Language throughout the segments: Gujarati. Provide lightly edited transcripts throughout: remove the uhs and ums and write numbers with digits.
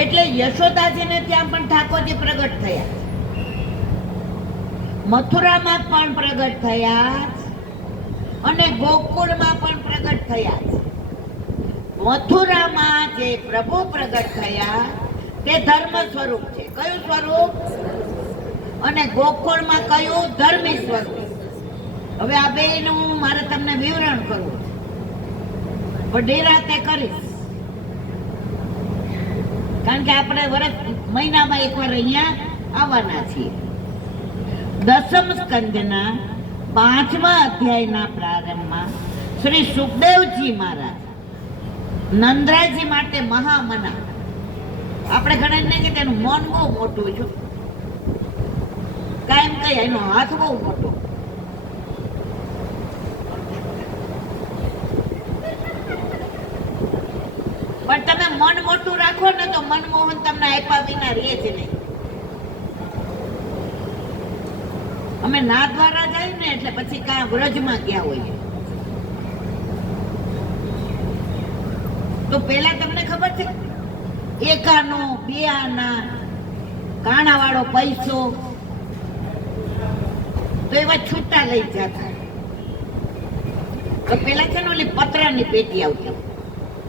એટલે યશોદાજીને ત્યાં પણ ઠાકોરજી પ્રગટ થયા, મથુરામાં પણ પ્રગટ થયા અને ગોકુળમાં પણ પ્રગટ થયા. મથુરામાં જે પ્રભુ પ્રગટ થયા તે ધર્મ સ્વરૂપ છે. કયું સ્વરૂપ? અને ગોકુળમાં કયું? ધર્મી સ્વરૂપ. હવે આ બેનું મારે તમને વિવરણ કરવું છે, પણ ડેરાતે કરીશ, કારણ કે આપણે વર્ષ મહિનામાં એકવાર અહીંયા આવવાના છીએ. દસમ સ્કંદના 5મા અધ્યાયના પ્રારંભમાં શ્રી સુખદેવજી મહારાજ નંદરાયજી માટે મહામના, આપણે ઘણા કે તેનું મન બહુ મોટું છે, કાયમ કઈ એનો હાથ બહુ મોટો, પણ તમે મન મોટું રાખો ને તો મનમોહન તમને આપ્યા વિના રહે જ નહીં. અમે ના દ્વારા જાય ને એટલે પછી કાં વ્રજમાં ગયા હોઈએ તો પેલા તમને ખબર છે, એકાનો બે આના કાણા વાળો પૈસો તો એવા છૂટા લઈ જતા. તો પેલા છે ને ઓલી પતરાની પેટી આવતી,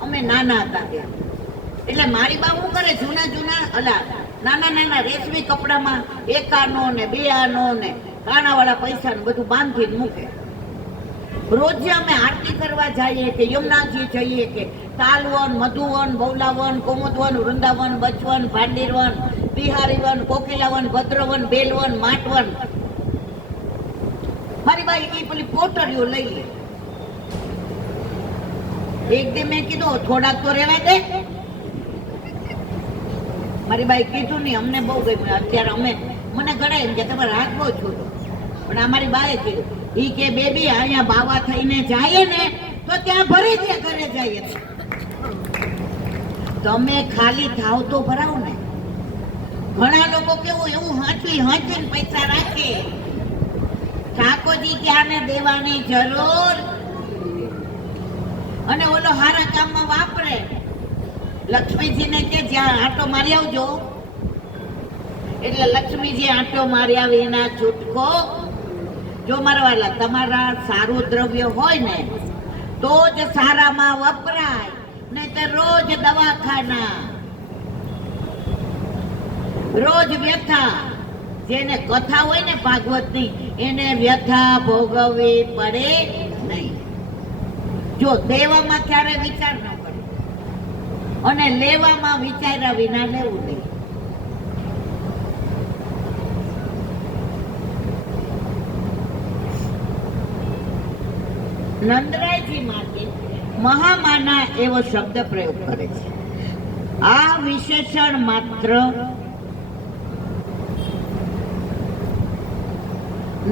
અમે નાના હતા ત્યાં. એટલે મારી બા શું કરે, જૂના નાના નાના રેશમી કપડામાં એકાનો ને બે આનો ને કાણા વાળા પૈસા ને બધું બાંધીને મૂકે. રોજે અમે આરતી કરવા જઈએ કે યમુનાજી જઈએ કે તાલવન, મધુવન, બૌલાવન, કોમોદવન, વૃંદાવન, બચવન, ભાંડીરવન, બિહારીવન, કોકિલાવન, ભદ્રવન, બેલવન, માટવન. મારી બાઈ એ પેલી પોટરીઓ લઈ લે. એક દી મેં કીધું થોડાક તો રેવા દે. મારી બાઈ કીધું નહીં, અમને બહુ ગમ્યું. અત્યારે અમે મને ગણાય એમ કે તમારા હાથ બહુ છોડો, પણ અમારી બાએ કીધું ઈ કે બેબી અહીંયા બાવા થઈને જાય ને તો ત્યાં ભરી દે ઘરે જઈએ તમે ખાલી થાવ તો ભરાવ ને. ઘણા લોકો કેવું એવું હાંચવીને પૈસા રાખે. ઠાકોરજી ક્યાંને દેવાની જરૂર, અને ઓલો હારા કામમાં વાપરે. લક્ષ્મીજીને કે જ્યાં આંટો મારી આવજો, એટલે લક્ષ્મીજી આંટો મારી આવી એના છૂટકો. જો મારવાલા તમારા સારું દ્રવ્ય હોય ને તો જ સારામાં વપરાય, નહીં તો રોજ દવાખાના, રોજ વ્યથા. જેને કથા હોય ને ભાગવતની એને વ્યથા ભોગવવી પડે નહીં. જો દેવામાં ક્યારે વિચાર ન કરે અને લેવામાં વિચાર્યા વિના લેવું નહીં. નંદરાયજી માટે મહામાના એવો શબ્દ પ્રયોગ કરે છે. આ વિશેષણ માત્ર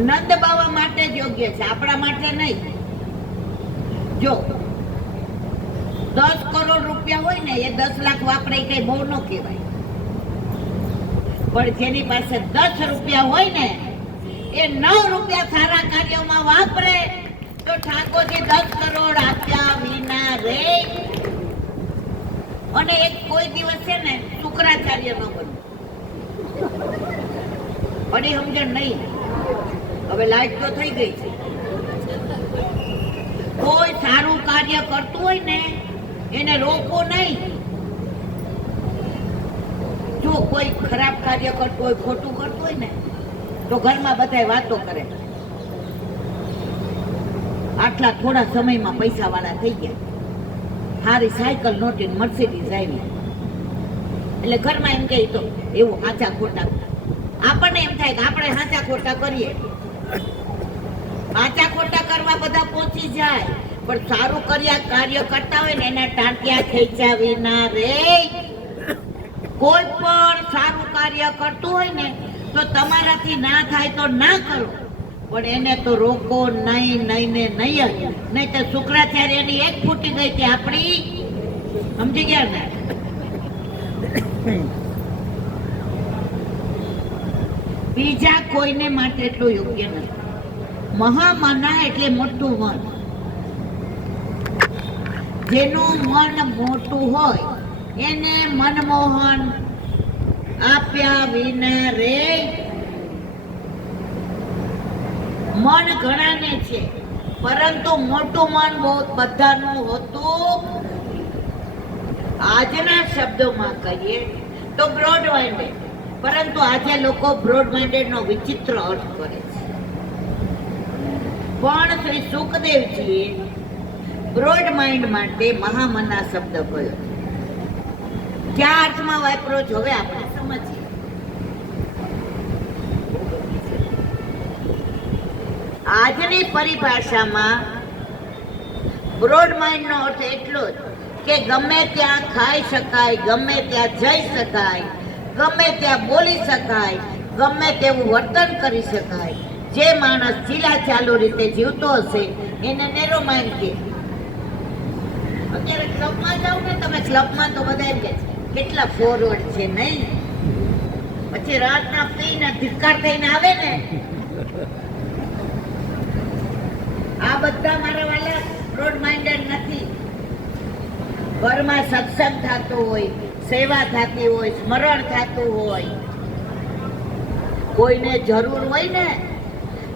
નંદ બાવા માટે જ યોગ્ય છે, આપણા માટે નહીં. જો 10 કરોડ રૂપિયા હોય ને એ 10 લાખ વાપરે કઈ બહુ ન કહેવાય, પણ જેની પાસે 10 રૂપિયા હોય ને એ 9 રૂપિયા સારા કાર્યોમાં વાપરે તો ઠાકોરજી 10 કરોડ આપ્યા વિના રે. અને એક કોઈ દિવસ છે ને શુક્રાચાર્ય ન બને, પણ એ સમજણ નહીં. હવે લાઈટ તો થઈ ગઈ છે. કોઈ સારું કાર્ય કરતું હોય ને એને રોકો નહીં. જો કોઈ ખરાબ કાર્ય કરતું હોય, ખોટું કરતું હોય ને તો ઘરમાં બધા વાતો કરે, આટલા થોડા સમયમાં પૈસા વાળા થઈ ગયા, સારી સાયકલ નોટી મર્સિડીઝ આવી. એટલે ઘરમાં એમ કે તો એવું સાચા ખોટા, આપણને એમ થાય કે આપણે સાચા ખોટા કરીએ. સાચા ખોટા કરવા બધા પહોંચી જાય, પણ સારું કાર્ય કરતા હોય ને એના ટાંટિયા ખેંચ્યા વિના રે. કોઈ પણ સારું કાર્ય કરતું હોય ને તો તમારાથી ના થાય તો ના કરો, પણ એને તો રોકો નહીં જ. નહીં તો શુક્રાચાર્યની એક ફૂટી ગઈ હતી આપણી, સમજી ગયા ને. બીજા કોઈને માટે એટલું યોગ્ય નથી. મહામના એટલે મોટું મન. જેનું મન મોટું હોય એને મનમોહન આપ્યા વિના રે મન ઘણાને છે, પરંતુ મોટું મન બહુ બધાનું હોતું. આજના શબ્દોમાં કહીએ તો બ્રોડ માઇન્ડેડ, પરંતુ આજે લોકો બ્રોડ માઇન્ડેડ નો વિચિત્ર અર્થ કરે છે. પણ શ્રી સુખદેવજીએ બ્રોડ માઇન્ડ માટે મહામના શબ્દ કહ્યો. ક્યાં અર્થમાં વાપરો છો હવે આપણે સમજીએ. આજની પરિભાષામાં બ્રોડ માઇન્ડ નો અર્થ એટલો જ કે ગમે ત્યાં ખાઈ શકાય, ગમે ત્યાં જઈ શકાય, ગમે ત્યાં બોલી શકાય, ગમે તેવું વર્તન કરી શકાય. જે માણસ ચીલાચાલુ રીતે જીવતો હશે એને નેરો માઇન્ડ કહે. અત્યારે ક્લબમાં જાવ ને તમે, ક્લબમાં તો બધા એમ કે કેટલા ફોરવર્ડ છે નહીં, પછી રાતના પીને ધિક્કાર થઈને આવે ને. આ બધા મારા વાલા બ્રોડ માઇન્ડેડ નથી. ઘરમાં સત્સંગ થતો હોય, સેવા થતી હોય, સ્મરણ થતું હોય, કોઈને જરૂર હોય ને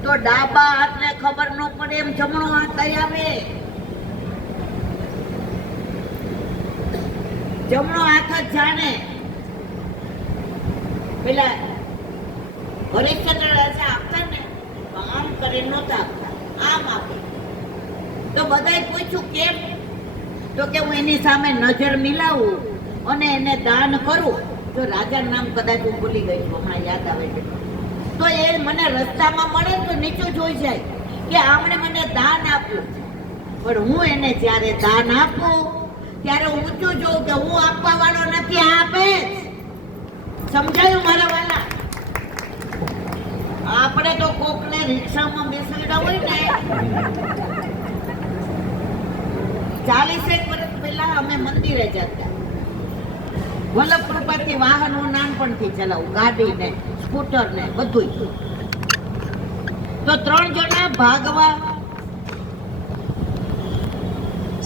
તો ડાબા હાથને ખબર ન પડે એમ જમણો હાથ લઈ આવે. જમણો હાથ જ જાણે. પેલા હરિશ્ચંદ્ર રાજા આપતા ને આમ કરે નહોતા આપતા, આમ આપે. તો બધાએ પૂછ્યું કેમ? તો કે હું એની સામે નજર મિલાવું અને એને દાન કરું. જો રાજાનું નામ કદાચ હું ભૂલી ગઈ છું, હમણાં યાદ આવે છે, તો એ મને રસ્તામાં મળે તો નીચું જોઈ જાય કે આમણે મને દાન આપ્યું. પણ હું એને જ્યારે દાન આપું ત્યારે ઊંચું જોઉં કે હું આપવા વાળો નથી, આપે. સમજાયું મારા વાલા? આપણે તો કોકને રિક્ષામાં બેસાડ્યા હોય ને, 40 વર્ષ પહેલા અમે મંદિરે જતા, વલ્લભ કૃપાથી વાહન હું નાનપણથી ચલાવું, ગાડી ને સ્કૂટર ને બધું. તો 3 જણા ભાગવા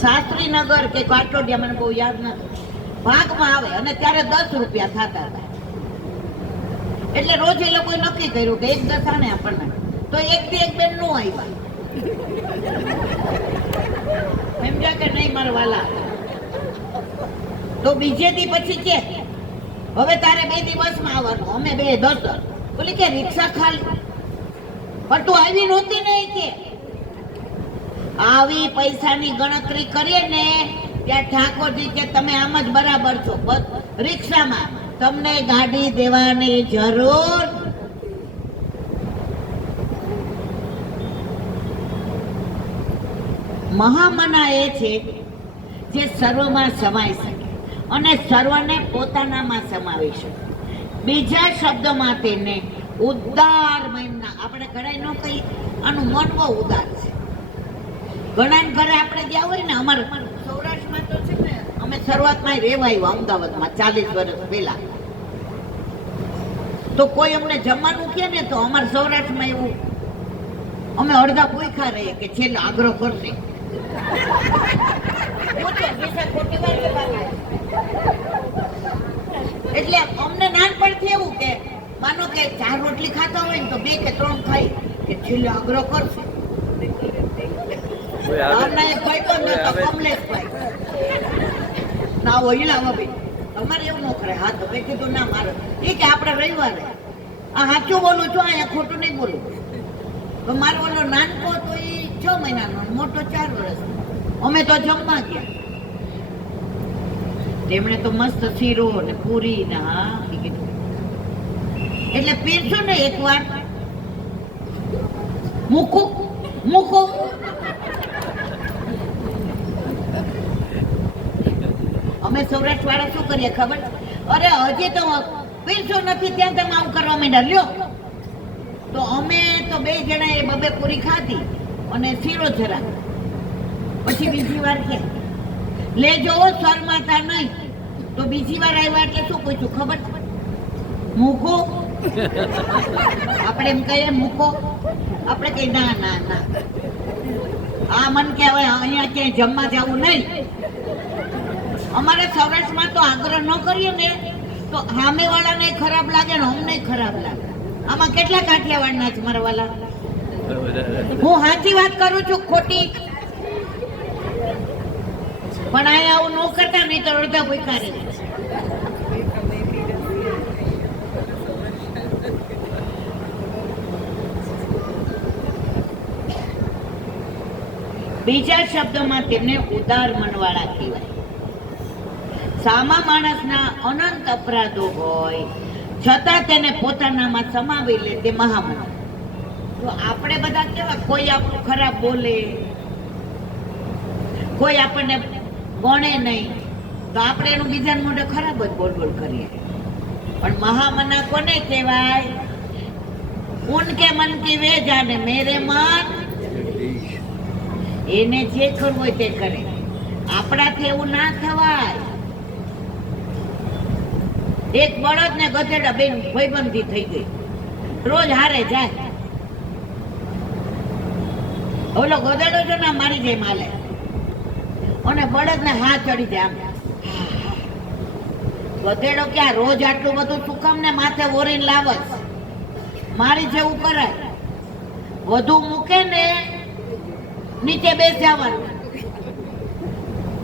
શાસ્ત્રીનગર કે કાટોડિયા, મને બહુ યાદ નથી, ભાગમાં આવે અને ત્યારે 10 રૂપિયા થતા હતા. એટલે રોજ એ લોકોએ નક્કી કર્યું કે 1 10 આને આપણને. તો 1 થી 1 બેન નો આવ્યા. સમજ્યા કે નહીં મારા વાલા? તો બીજે દી પછી કે હવે તારે 2 દિવસમાં આવવાનું, અમે 2 10. બોલી કે રિક્ષા ખાલી, પણ તું આવી નહોતી ને કે આવી પૈસાની ગણતરી કરીએ ને ત્યાં ઠાકોરજી કે તમે આમ જ બરાબર છો, રિક્ષામાં તમને ગાડી દેવાની જરૂર. મહામના એ છે જે સર્વમાં સમાઈ શકે અને સર્વને પોતાનામાં સમાવી શકે. બીજા શબ્દમાં તેને ઉદાર મનના, આપણે ઘણા ન કહી, આનું મન બહુ ઉદાર છે. ઘણા ઘરે આપણે ગયા હોય ને, અમારા સૌરાષ્ટ્રમાં તો છે ને, અમે શરૂઆતમાં રહેવા આવ્યા અમદાવાદમાં 40 વર્ષ પહેલા. તો કોઈ અમને જમવાનું કહે ને તો અમારા સૌરાષ્ટ્રમાં એવું, અમે અડધા ભૂખ્યા રહીએ કે છેલ્લે આગ્રહ કરશે. એટલે અમને નાનપણથી એવું કે માનો કે 4 રોટલી ખાતા હોય ને તો 2 કે 3 ખાઈ કે છેલ્લે આગ્રહ કરશે. ના ઓઈલા ભાઈ તમારે એવું ન કરે. હા તો મેં કીધું ના મારે એ કે આપણે રવિવારે આ સાચું બોલું છું, અહીંયા ખોટું નહીં બોલું. તો મારો ઓલો નાનકો તો એ 6 મહિનાનો, મોટો 4 વર્ષનો. અમે તો જમવા ગયા, તેમણે તો મસ્ત શીરો ને પૂરી ને હા કીધું. એટલે પીરશું ને એકવાર મૂકું અમે સૌરાષ્ટ્ર વાળા શું કરીએ ખબર? અરે હજી તો પીરશું નથી ત્યાં તમે આવું કરવા માંડ્યા લ્યો. તો અમે તો 2 જણાએ 2 પૂરી ખાધી અને શીરો જરા. પછી બીજી વાર કે લેજો શરમાતા નહીં. તો બીજી વાર આવ્યા એટલે શું પૂછ્યું ખબર? મૂકો. આપણે એમ કહીએ મૂકો, આપણે કહીએ ના ના ના. આ મન કે હવે અહીંયા ક્યાંય જમવા જવું નહીં, અમારે સૌરાષ્ટ્રમાં તો આગ્રહ ન કરીએ ને તો સામેવાળાને ખરાબ લાગે ને અમને ખરાબ લાગે. આમાં કેટલા કાઠિયાવાડના છે મારા વાલા? હું સાચી વાત કરું છું ખોટી? પણ અહીંયા આવું ન કરતા, નહીં તો અડધા ભૂખા રહે. બીજા શબ્દમાં તેમને ઉદાર મનવાળા કહેવાય. સામા માણસના અનંત અપરાધો હોય છતાં તેને પોતાનામાં સમાવી લે તે મહામન. તો આપણે બધા કેવા, કોઈ આપણું ખરાબ બોલે, કોઈ આપણને ગણે નહીં, તો આપણે એનું બીજાને મોઢે ખરાબ જ બોલ બોલ કરીએ. પણ મહામના કોને કહેવાય? ઉનકે મન કી વે જાને મેરે મન. એને જે કરવું હોય તે કરે. આપણાથી એવું ના થવાય. એક બળદ ને ગધેડા બેન ભાઈબંધી થઈ ગઈ, રોજ હારે જાય. ઓલો ગધેડો જો ને મારી જાય માલે, અને બળદ ને હાથ ચડી જાય. ગધેડો ક્યાં રોજ આટલું બધું શું કામ ને માથે ઓરીને લાવસ? મારી જેવું કરાય. વધુ મૂકે ને નીચે બેસ જવાનું,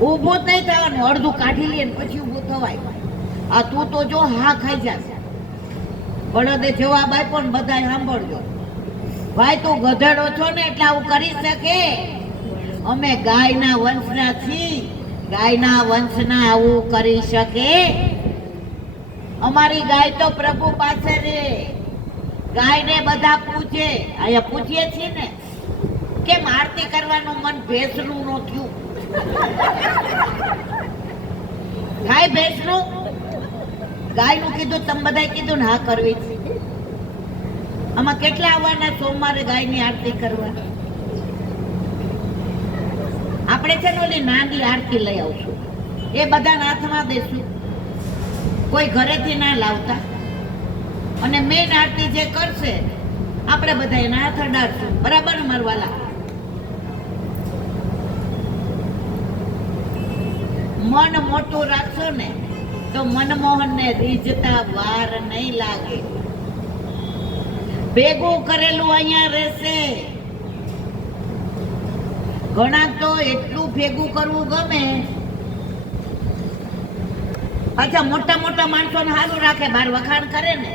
ઊભું જ નહીં થવાનું. અડધું કાઢી લે પછી ઊભું થવાય. આ તું તો જો હા ખાઈ જશે. બળદે જવાબ આપ્યો ને બધા સાંભળજો, ભાઈ તું ગધેડો છો ને એટલે આવું કરી શકે? અમે ગાયના વંશના છીએ, ગાયના વંશના આવું કરી શકે? અમારી ગાય તો પ્રભુ પાસે રે. ગાયને બધા પૂછે. અહીંયા પૂછીએ છીએ ને કેમ આરતી કરવાનું મન ભેંસનું નો થયું? ગાય ભેંસનું, ગાયનું કીધું, તમે બધાએ કીધું ને હા કરવી છે. આમાં કેટલા આવવાના સોમવારે ગાયની આરતી કરવા? આપણે છે ને ઓલી નાની આરતી લઈ આવશું, એ બધાના હાથમાં દેશું. કોઈ ઘરેથી ના લાવતા. અને મેન આરતી જે કરશે આપણે બધા એના હાથ અડાડશું. બરાબર ને મારવાલા? મન મોટું રાખશો ને તો મનમોહન ને રીઝતા વાર નહીં લાગે. ભેગું કરેલું અહીંયા રહેશે. ઘણા તો એટલું ભેગું કરવું ગમે, પાછા મોટા મોટા માણસોને સારું રાખે, બહાર વખાણ કરે ને,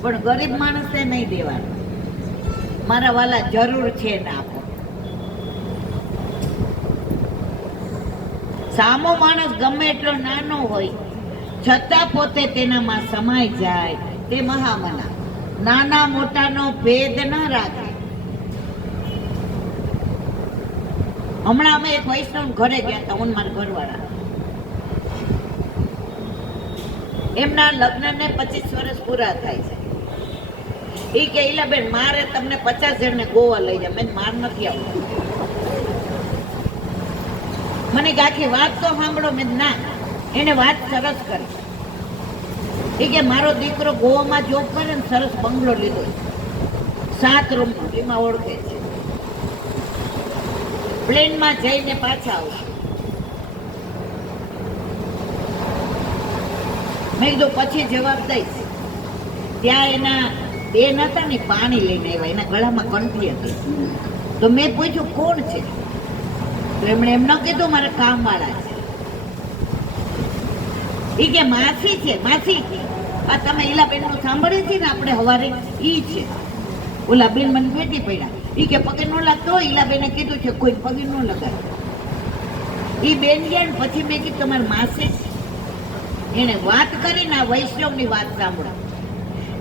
પણ ગરીબ માણસને નહીં દેવાનું. મારા વાલા જરૂર છે ને આપો. સામો માણસ ગમે એટલો નાનો હોય છતાં પોતે તેનામાં સમાઈ જાય તે મહામના. નાના મોટાનો ભેદ ન રાખે. હમણાં અમે એક વૈષ્ણવ ઘરે ગયા હતા, હું મારા ઘરવાળા. એમના લગ્નને 25 વર્ષ પૂરા થાય છે. એ કે ઈલાબેન મારે તમને 50 જણને ગોવા લઈ જાય. મેં માર નથી આવતું. મને કે આખી વાત તો સાંભળો. મેં ના, એને વાત સરસ કરી. એ કે મારો દીકરો ગોવામાં જોબ કરે ને, સરસ બંગલો લીધો, 7 રૂમનો, એમાં ઓળખે છે. પ્લેનમાં જઈને પાછા આવશે. મેં કીધું પછી જવાબ દઈશ. ત્યાં એના બેન હતા ને, પાણી લઈને આવ્યા. એના ગળામાં કંઠી હતી. તો મેં પૂછ્યું કોણ છે? તો એમણે એમ ન કીધું મારા કામવાળા છે. એ કે માસી છે. માસી, આ તમે ઈલાબેન નું સાંભળે છે ને આપણે હવારે, ઈ છે. ઓલા બેન મને ભેટી પડ્યા. ઈ કે પગે ન લાગતો. ઈલાબેને કીધું છે કોઈ પગે ન લગાય. ઈ બેન ગયા ને પછી મેં કીધું તમારી માસી છે. એને વાત કરીને આ વૈષ્ણવની વાત સાંભળો.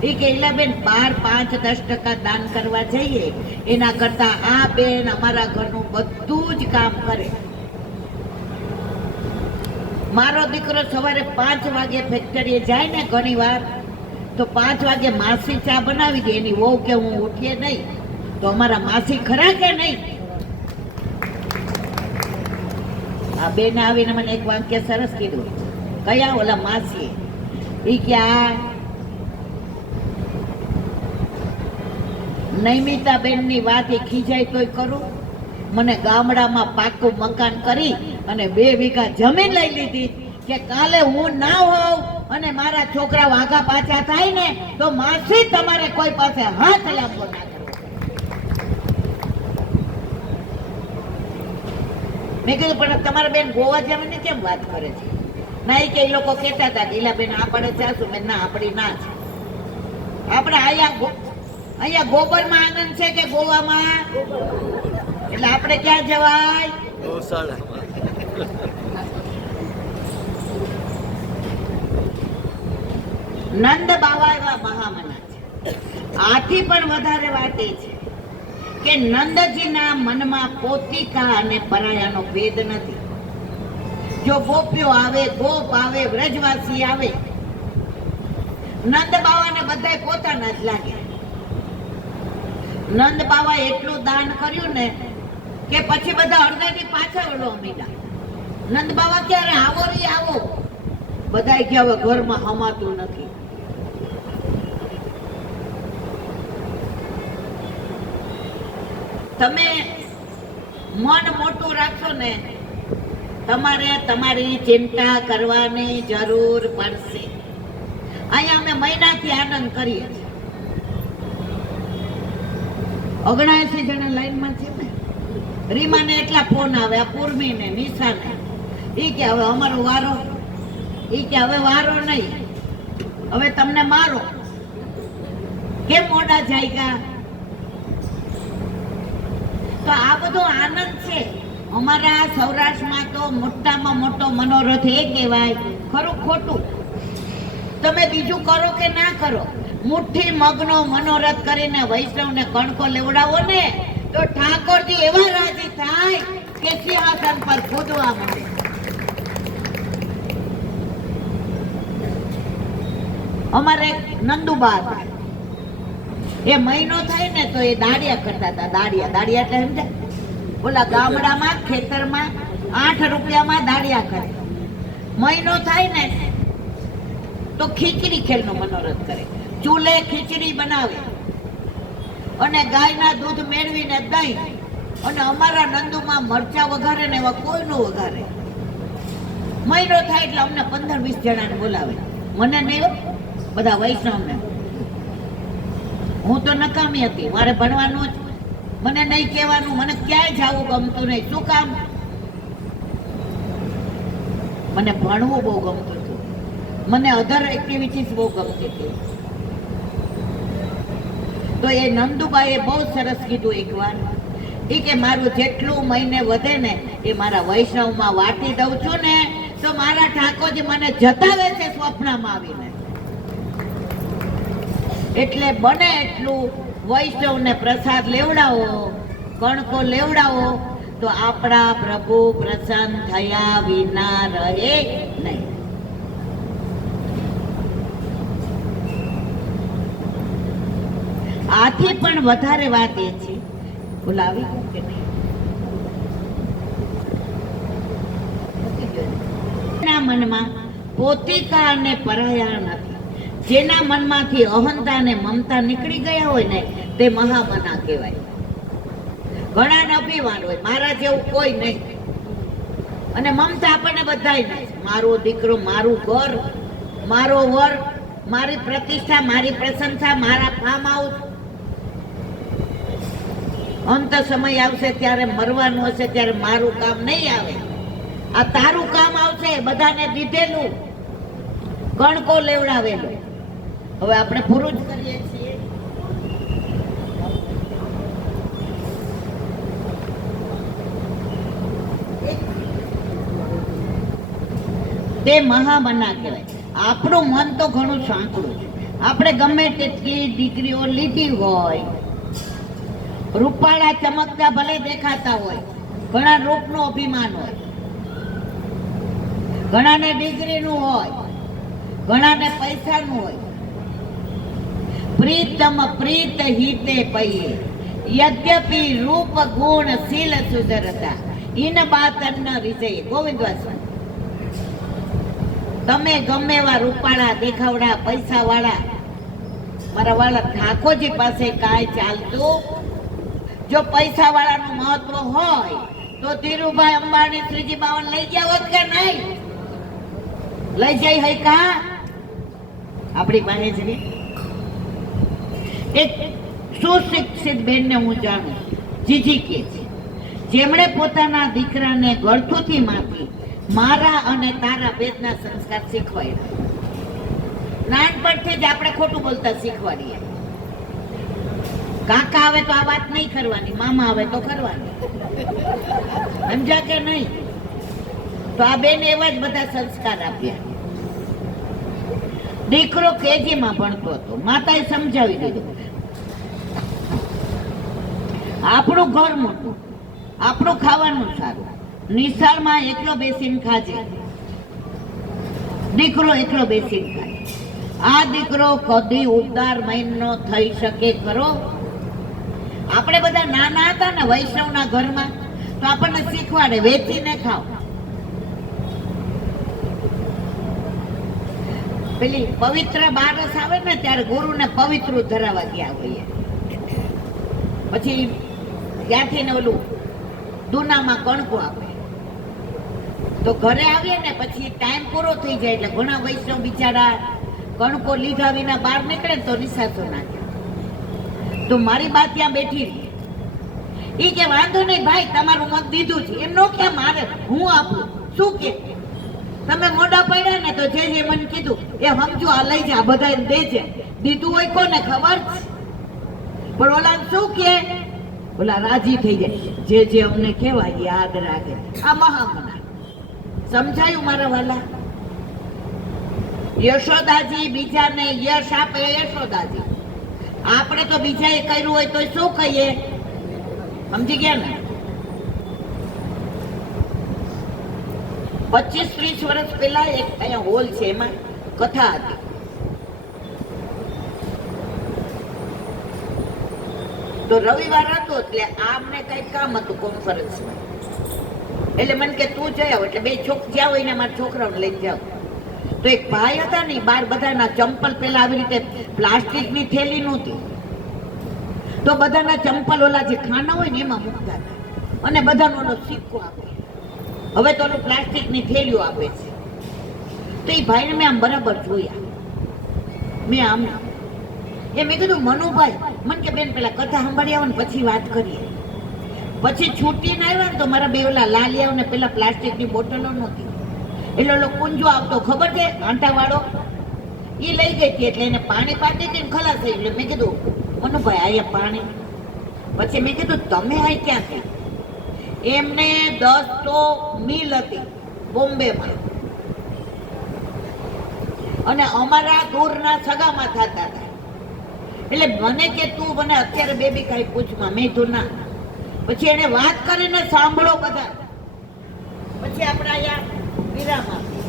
એ કે ઈલાબેન 12, 5, 10% દાન કરવા જઈએ એના કરતા આ બેન અમારા ઘરનું બધું જ કામ કરે. મારો દીકરો સવારે 5 વાગે ફેક્ટરીએ જાય ને, ઘણી વાર તો 5 વાગે માસી ચા બનાવી દે. એની વહુ કે હું ઉઠીએ નહીં, તો અમારા માસી ખરા કે નહીં? આ બેન આવીને મને એક વાક્ય સરસ કીધું. કયા? ઓલા માસી. એ કે આ નૈમિતા બેનની વાત એ ખીજાય તોય કરું. મને ગામડામાં પાકું મકાન કરી અને 2 વીઘા જમીન લઈ લીધી કે કાલે હું ના હોઉં અને મારા છોકરા વાઘા પાછા થાય ને તો માસી તમારે કોઈ પાસે હાથ લાંબો ના કરવો. મેં કીધું પણ તમારા બેન ગોવા જવાની કેમ વાત કરે છે? ના એ કે એ લોકો કહેતા હતા કે ઈલા બેન આપણે ચાલશું. મેં ના, આપણી ના છે. આપણે અહીંયા ગોબરમાં આનંદ છે કે ગોવામાં? એટલે આપણે ક્યાં જવાય? ગૌશાળામાં. નંદ બાવા એવા મહામના છે. આથી પણ વધારે વાત એ છે કે નંદજીના મનમાં પોતિકા અને પરાયાનો ભેદ નથી. જો ગોપ્યો આવે, ગોપ આવે, વ્રજવાસી આવે, નંદ બાવાને બધાય પોતાના જ લાગે. નંદ બાવા એટલું દાન કર્યું ને કે પછી બધા અડધાથી પાછળ વળવા માંડ્યા. નંદ બાવા ક્યારે આવો રી આવો, બધાય કે હવે ઘરમાં હમાતું નથી. તમે મન મોટું રાખશો ને તમારે તમારી ચિંતા કરવાની જરૂર પડશે. અહીંયા અમે મહિનાથી આનંદ કરીએ છીએ. 79 જણા લાઈનમાં છે ને. રીમાને એટલા ફોન આવે, આ પૂર્મીને, નિશાને. ઈ કે હવે અમારો વારો, ઈ કે હવે વારો નહીં, હવે તમને મારો. કેમ મોડા જાયગા? તો આ બધો આનંદ છે. અમારા સૌરાષ્ટ્રમાં તો મોટામાં મોટો મનોરથ એ કહેવાય, ખરું ખોટું? તમે બીજું કરો કે ના કરો, મુઠ્ઠી મગનો મનોરથ કરીને વૈષ્ણવને કણકો લેવડાવો ને તો ઠાકોરજી એવા રાજી થાય કે સિંહાસન પર કૂદવા માંડે. અમારે નંદુબા હતા, એ મહિનો થાય ને તો એ દાડિયા કરતા હતા. દાડિયા એટલે સમજે? ઓલા ગામડામાં ખેતરમાં 8 રૂપિયામાં દાડિયા કરે. મહિનો થાય ને તો ખીચડી ખેલનો મનોરથ કરે. ચૂલે ખીચડી બનાવે અને ગાયના દૂધ મેળવીને દહીં, અને અમારા નંદુમાં મરચા વઘારે ને એવા કોઈનું વઘારે. મહિનો થાય એટલે અમને 15-20 જણાને બોલાવે. મને નહીં, બધા વૈષ્ણવને. હું તો નકામી હતી, મારે ભણવાનું જ, મને નહીં કહેવાનું, મને ક્યાંય જવું ગમતું નહીં. શું કામ? મને ભણવું બહુ ગમતું હતું, મને અધર એક્ટિવિટીઝ બહુ ગમતી હતી. તો એ નંદુબાઈએ બહુ સરસ કીધું એકવાર, એ કે મારું જેટલું મહિને વધે ને એ મારા વૈષ્ણવમાં વાટી દઉં છું ને તો મારા ઠાકોરજી મને જતાવે છે સ્વપ્નમાં આવીને. એટલે બને એટલું વૈષ્ણવને પ્રસાદ લેવડાવો, કણકો લેવડાવો, તો આપણા પ્રભુ પ્રસન્ન થયા વિના રહે નહીં. આથી પણ વધારે વાત એ છે, બોલાવી કે નહીં? એના મનમાં પોતિકા અને પરાયા નથી. જેના મનમાંથી અહંતા અને મમતા નીકળી ગયા હોય ને તે મહામના કહેવાય. ઘણા નભીવાન હોય, મારા જેવું કોઈ નહીં, અને મમતા આપણને બધાય નહીં. મારો દીકરો, મારું ઘર, મારો વર, મારી પ્રતિષ્ઠા, મારી પ્રશંસા, મારા ફાર્મ હાઉસ. અંત સમય આવશે ત્યારે મરવાનું હશે ત્યારે મારું કામ નહીં આવે, આ તારું કામ આવશે. બધાને દીધેલું, કણકો લેવડાવેલું. હવે આપણે પૂરું જ કરીએ છીએ. તે મહામના કહેવાય. આપણું મન તો ઘણું સાંકડું છે. આપણે ગમે તેટલી દીકરીઓ લીધી હોય, રૂપાળા ચમકતા ભલે દેખાતા હોય, ઘણા રૂપનું અભિમાન હોય, ઘણાને ડિગ્રીનું હોય, ઘણાને પૈસાનું હોય. પ્રીતમ પ્રીત હિતે પૈયે યદ્યપિ રૂપ ગુણ શીલ સુધરતા ઇન બાત ન વિજય. ગોવિંદવાસી, તમે ગમે એવા રૂપાળા દેખાવડા પૈસા વાળા, મારા વાળા ઠાકોરજી પાસે કાંઈ ચાલતું. જો પૈસા વાળાનું મહત્વ હોય તો ધીરુભાઈ અંબાણી, શ્રીજી બાવન લઈ ગયા હોત કે નહીં? લઈ જઈ હઈ કા આપણી પાસે જ ને એક સુશિક્ષિત બેનને હું જાણું, જીજી કે છે, જેમણે પોતાના દીકરાને ગળથુથી માંથી મારા અને તારા બેદના સંસ્કાર શીખવાડ્યા. નાનપણથી જ આપણે ખોટું બોલતા શીખવાડીએ. કાકા આવે તો આ વાત નહીં કરવાની, મામા આવે તો કરવાની. સમજા કે નહીં? તો આ બેન એવા જ બધા સંસ્કાર આપ્યા. દીકરો કેજીમાં ભણતો હતો, માતાએ સમજાવી દીધું, આપણું ઘર મોટું, આપણું ખાવાનું સારું, નિશાળમાં એકલો બેસીને ખાજે. દીકરો એકલો બેસીને ખાય. આ દીકરો કદી ઉદ્ધાર મહિનો થઈ શકે ખરો? આપણે બધા નાના હતા ને વૈષ્ણવના ઘરમાં, તો આપણને શીખવાડે વેચીને ખાઓ. પેલી પવિત્ર બારસ આવે ને ત્યારે ગુરુને પવિત્ર ધરાવા ગયા હોઈએ. પછી ત્યાંથી ને ઓલું દૂનામાં કણકો આપે. તો ઘરે આવીએ ને પછી ટાઈમ પૂરો થઈ જાય એટલે ઘણા વૈષ્ણવ બિચારા કણકો લીધા વિના બહાર નીકળે તો નિશાસો નાખે. તો મારી બા ત્યાં બેઠી રહી. એ કે વાંધો નહીં ભાઈ, તમારું મત દીધું છે. એમ નો કે મારે હું આપું. શું કે તમે મોઢા પડ્યા ને તો જે મને કીધું એ સમજો, આ લઈ જા, બધા દે છે. દીધું હોય કોને ખબર છે? પણ ઓલા શું કે ઓલા રાજી થઈ જાય, જે અમને કહેવાય યાદ રાખે. આ મહામના સમજાયું મારા વાલા? યશોદાજી બીજાને યશ આપે, યશોદાજી. આપણે તો બીજાએ કર્યું હોય તો શું કહીએ? સમજી ગયા ને? 25-30 વર્ષ પહેલા એક અહીંયા હોલ છે, એમાં કથા હતી. તો રવિવાર હતો એટલે આમને કઈ કામ હતું કોન્ફરન્સમાં. એટલે મને કે તું જઈ આવ. એટલે બે જ્યાં હોય ને મારા છોકરાઓને લઈને જાવ. તો એક ભાઈ હતા ને, બાર બધાના ચંપલ પેલા આવી રીતે પ્લાસ્ટિકની થેલી નહોતી, તો બધાના ચંપલ ઓલા જે ખાના હોય ને એમાં મૂકતા હતા, અને બધાનો ઓલો સિક્કો આપે. હવે તો ઓલું પ્લાસ્ટિકની થેલીઓ આપે છે. તો એ ભાઈને મેં આમ બરાબર જોયા. મેં આમ મેં કીધું મનુભાઈ, મને કે બેન પેલા કથા સાંભળી આવો ને પછી વાત કરીએ. પછી છૂટીને આવ્યા ને તો મારા બે ઓલા લાલિયાઓ ને પેલા પ્લાસ્ટિકની બોટલો નહોતી, એટલે ઓલો કુંજો આવતો ખબર છે આંટા વાળો, એ લઈ ગઈ હતી. એટલે એને પાણી પાતી હતી ને ખલાસ થઈ. એટલે મેં કીધું મનુભાઈ અહીંયા પાણી. પછી મેં કીધું તમે આ ક્યાંથી? એમને 10 તો મિલ હતી બોમ્બેમાં, અને અમારા દૂરના સગામાં થતા હતા. એટલે મને કે તું મને અત્યારે બેબી કઈ પૂછમાં. મેં તો ના. પછી એને વાત કરીને સાંભળો બધા. પછી આપણે અહીંયા વિરામ આપીએ.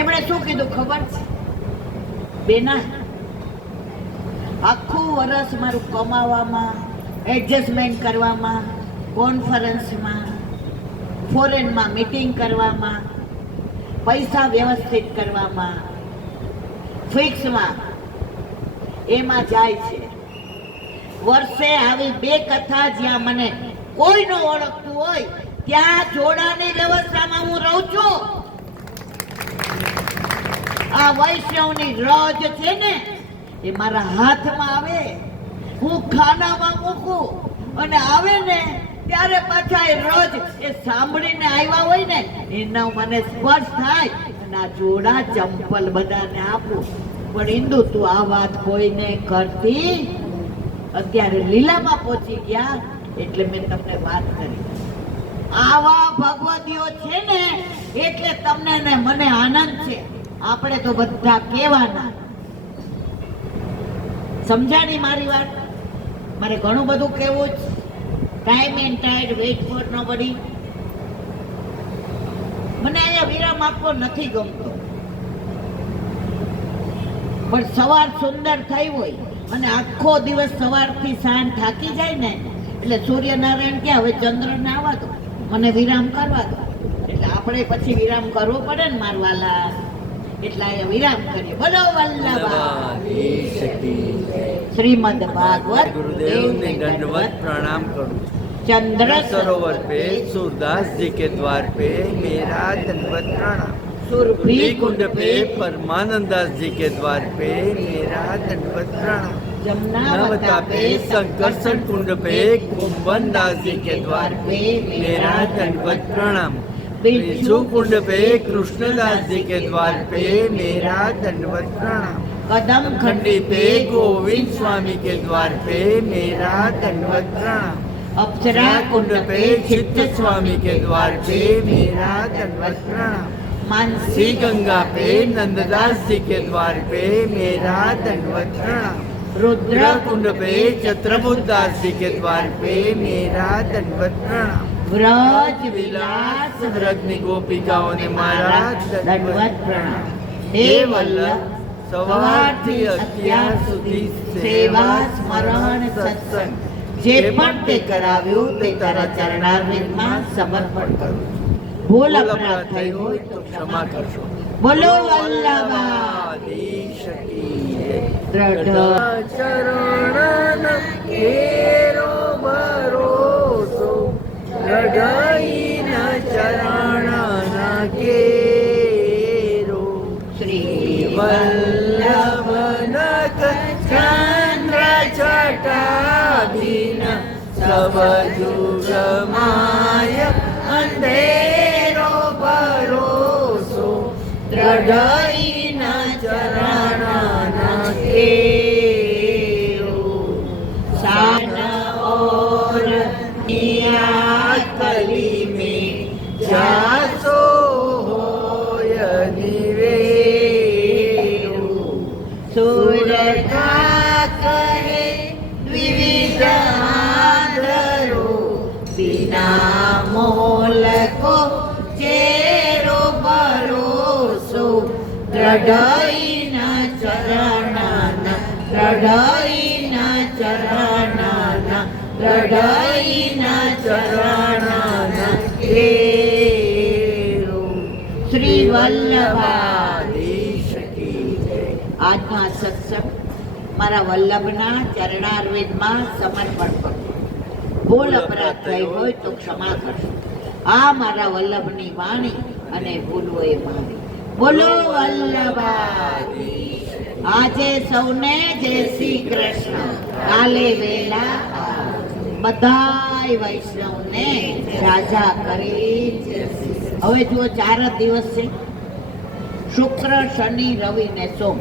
એમણે શું કીધું ખબર છે બેના? આખું વર્ષ મારું કમાવામાં, એડજસ્ટમેન્ટ કરવામાં, કોન્ફરન્સમાં, ફોરેનમાં મીટિંગ કરવામાં, પૈસા વ્યવસ્થિત કરવામાં, ફિક્સમાં, એમાં જાય છે. વર્ષે આવી 2 કથા જ્યાં મને કોઈ ન ઓળખતું હોય ત્યાં જોડાની વ્યવસ્થામાં હું રહું છું. આ વૈષ્ણવની રજ છે ને એ મારા હાથમાં આવે, હું ખાનામાં મૂકું અને આવે ને ત્યારે પાછા એ રજ એ સાંભળીને આવ્યા હોય ને એનો મને સ્પર્શ થાય અને આ જોડા ચંપલ બધાને આપું. પણ ઇન્દુ તું આ વાત કોઈને કરતી? અત્યારે લીલામાં પહોંચી ગયા એટલે મેં તમને વાત કરી. આવા ભગવતીઓ છે ને એટલે તમને ને મને આનંદ છે. આપણે તો બધા કહેવાના. સમજાણી મારી વાત? મારે ઘણું બધું કહેવું જ. Time and ટાઈડ weight four nobody. મને અહીંયા વિરામ આપવો નથી ગમતો, પણ સવાર સુંદર થઈ હોય અને આખો દિવસ સવારથી સાંજ થાકી જાય ને એટલે સૂર્યનારાયણ કે હવે ચંદ્રને આવવા દો, મને વિરામ કરવા દો. એટલે આપણે પછી વિરામ કરવો પડે ને મારવાલા. એટલે અહીંયા વિરામ કરીએ. બોલો વલ્લભા વલ્લભાધીશ કી જય. શ્રીમદ ભાગવત गुरुदेव ने दंडवत प्रणाम करूं. चंद्र सरोवर पे सूरदास जी के द्वार पे मेरा दंडवत प्रणाम. सुरभि कुंड पे परमानंद दास जी के द्वार पे मेरा दंडवत प्रणाम. नवता पे संकर्षण कुंड पे कुंभन दास जी के द्वार पे मेरा दंडवत प्रणाम. बिरजू कुंड पे कृष्णदास जी के द्वार पे मेरा दंडवत प्रणाम. कदम खंडी पे गोविंद स्वामी के द्वार पे मेरा दंडवत प्रणाम. अप्सरा कुंड पे चित्त स्वामी के द्वार पे मेरा दंडवत प्रणाम. मानसी श्री गंगा पे नंददास जी के द्वार पे मेरा दंडवत प्रणाम. रुद्र कुंड पे छत्रबुद्ध दास जी के द्वार पे मेरा दंडवत प्रणाम. व्रज विलास व्रजनी गोपिकाओं ने मारा दंडवत प्रणाम. हे वल्लभ સવારથી અત્યાર સુધી સેવા સ્મરણ સત્સંગ જે પણ તે કરાવ્યું તે તારા ચરણારવિંદમાં સમર્પણ કરું. ભૂલ અપરાધ થઈ હોય તો ક્ષમા કરશો. બોલો વલ્લભા વલ્લભાધીશ કી જય. દ્રઢ ચરણ કેરો ભરોસો લડાઈ ન ચરણ કેરો. શ્રી વલ્લભન ચંદ્ર જટાધીન સબ જુગમાય અંધેરો ભરોસો દ્રઢઈ ન ચરણ કેરો. सान और निया कली में जासो होय निवेरो. सूर का कहे द्विविध आदरो बिना मोल को चेरो भरोसो द्रढ़ई न चरणन द्रढ़ई न चरणन द्रढ़ई न चरणन केरो. श्री वल्लभा વલ્લભાધીશ કી જય. આજનો આ સત્સંગ મારા વલ્લભના ચરણારવિંદમાં સમર્પણ કરો. ભૂલ અપરાધ થઈ હોય તો ક્ષમા કરશો. આ મારા વલ્લભની વાણી અને ભૂલ હોય મારી. બોલો વલ્લભા. આજે સૌને જય શ્રી કૃષ્ણ. કાલે વેલા બધાય વૈષ્ણવને રાજા કરી. હવે જુઓ 4 જ દિવસ છે, શુક્ર શનિ રવિ ને સોમ.